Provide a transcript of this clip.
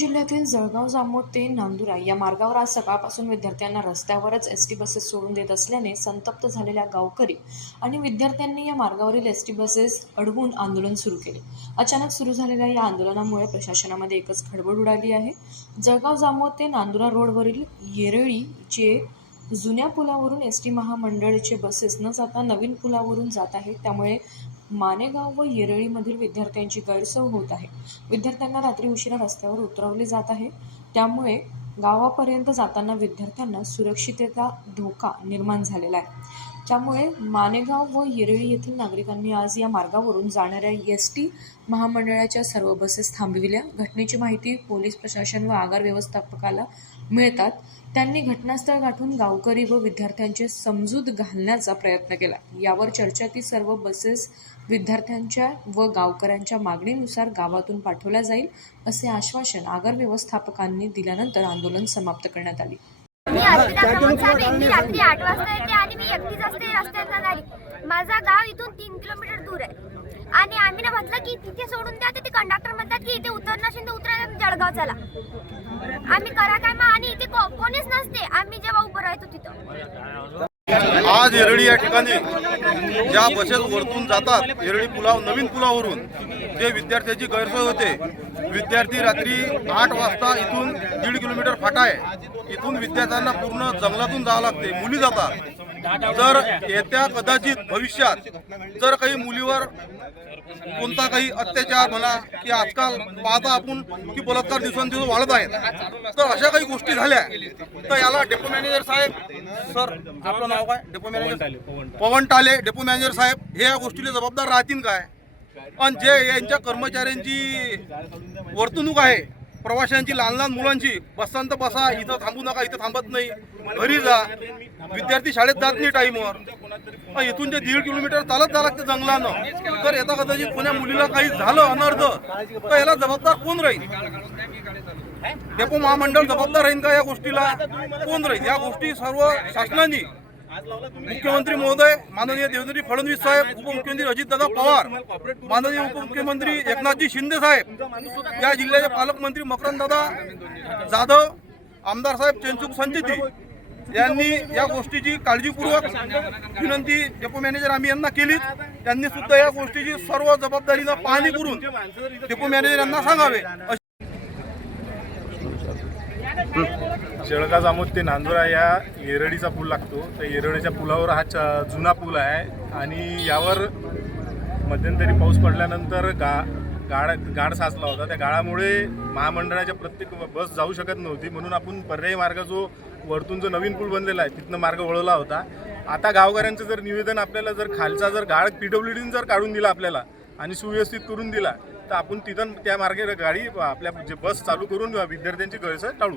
जिल्ह्यातील जळगाव जामोद ते नांदुरा या मार्गावर आज सकाळपासून विद्यार्थ्यांना रस्त्यावरच एस टी बसेस सोडून देत असल्याने संतप्त झालेल्या गावकरी आणि विद्यार्थ्यांनी या मार्गावरील एस टी बसेस अडवून आंदोलन सुरू केले. अचानक सुरू झालेल्या या आंदोलनामुळे प्रशासनामध्ये एकच खडबड उडाली आहे. जळगाव जामोद ते नांदुरा रोडवरील येरळी जे जुन्या पुलावरून एस टी महामंडळचे बसेस न जाता नवीन पुलावरून जात आहेत. त्यामुळे मानेगाव व येरळीमधील विद्यार्थ्यांची गैरसोय होत आहे. विद्यार्थ्यांना रात्री उशिरा रस्त्यावर उतरवले जात आहे. त्यामुळे गावापर्यंत जाताना विद्यार्थ्यांना सुरक्षिततेचा धोका निर्माण झालेला आहे. त्यामुळे मानेगाव व येरळी येथील नागरिकांनी आज या मार्गावरून जाणाऱ्या एस टी महामंडळाच्या सर्व बसेस थांबविल्या. घटनेची माहिती पोलीस प्रशासन व आगार व्यवस्थापकाला मिळतात. त्यांनी घटनास्थळ गाठून गावकरी व विद्यार्थ्यांचे समजूत घालण्याचा प्रयत्न केला. यावर चर्चा ती सर्व बसेस विद्यार्थ्यांच्या व गावकऱ्यांच्या मागणीनुसार गावातून पाठवल्या जाईल असे आश्वासन आगार व्यवस्थापकांनी दिल्यानंतर आंदोलन समाप्त करण्यात आले. मी अर्पिता प्रमोद साहेब रात्री आठ वाजता एक मी एकटीच असते रस्त्यात जाणारी. माझा गाव इथून तीन किलोमीटर दूर आहे. आणि आम्ही ना म्हटलं की तिथे सोडून द्या तिथे ते कंडक्टर म्हणतात की इथे उतरणं असेल तर उतरा जळगाव चला. आम्ही करा काय मग? आणि इथे कोणीच नसते. आम्ही जेव्हा उभं राहतो तिथं. आज येरळी या ठिकाणी ज्या बसेस वरतून जातात येरळी पुलाव नवीन पुलावरून जे विद्यार्थ्याची गैरसोय होते. विद्यार्थी रात्री आठ वाजता इथून दीड किलोमीटर फाटा आहे. इथून विद्यार्थ्यांना पूर्ण जंगलातून जावं लागते. मुली जातात. जर येत्या कदाचित भविष्यात जर काही मुलीवर कोणता काही अत्याचार म्हणा की आजकाल पाहता आपण की बलात्कार दिवसांदिवस वाढत आहेत तर अशा काही गोष्टी झाल्या तर याला डेपो मॅनेजर साहेब सर आपलं नाव काय? डेपो मॅनेजर पवन टाले डेपो मॅनेजर साहेब हे या गोष्टीला जबाबदार राहतील काय? पण जे यांच्या कर्मचाऱ्यांची वर्तणूक आहे प्रवाशांची लहान लहान मुलांची बसांत बसा इथं थांबू नका इथं थांबत नाही. घरी जा. विद्यार्थी शाळेत जात नाही टाईमवर. मग इथून जे दीड किलोमीटर चालत जा लागते जंगलानं. तर येता कदाचित कोण्या मुलीला काही झालं अनर्थ तर याला जबाबदार कोण राहील? डेपो महामंडळ जबाबदार राहील का या गोष्टीला? कोण राहील? या गोष्टी सर्व शासनाने. मुख्यमंत्री महोदय माननीय देवेंद्र फडणवीस साहेब उपमुख्यमंत्री अजितदादा पवार माननीय उपमुख्यमंत्री एकनाथजी शिंदे साहेब या जिल्ह्याचे पालकमंत्री मकरंददादा जाधव आमदार साहेब चेंचूक संचिती यांनी या गोष्टीची काळजीपूर्वक विनंती डेपो मॅनेजर आम्ही यांना केली त्यांनी सुद्धा या गोष्टीची सर्व जबाबदारीनं पाहणी करून डेपो मॅनेजर यांना सांगावे. अशी जामोद ते नांदुरा या येरळीचा पूल लागतो. तर येरळीच्या पुलावर हा जुना पूल आहे. आणि यावर मध्यंतरी पाऊस पडल्यानंतर गा गाड गाड साचला होता. त्या गाळामुळे महामंडळाच्या प्रत्येक बस जाऊ शकत नव्हती. म्हणून आपण पर्यायी मार्ग जो वरतून जो नवीन पूल बनलेला आहे तिथनं मार्ग वळवला होता. आता गावकऱ्यांचं जर निवेदन आपल्याला जर खालचा जर गाळ पी डब्ल्यू डीने जर काढून दिला आपल्याला आणि सुव्यवस्थित करून दिला तर आपण तिथं त्या मार्गे गाडी आपल्या जे बस चालू करून विद्यार्थ्यांची गैरसोय टाळू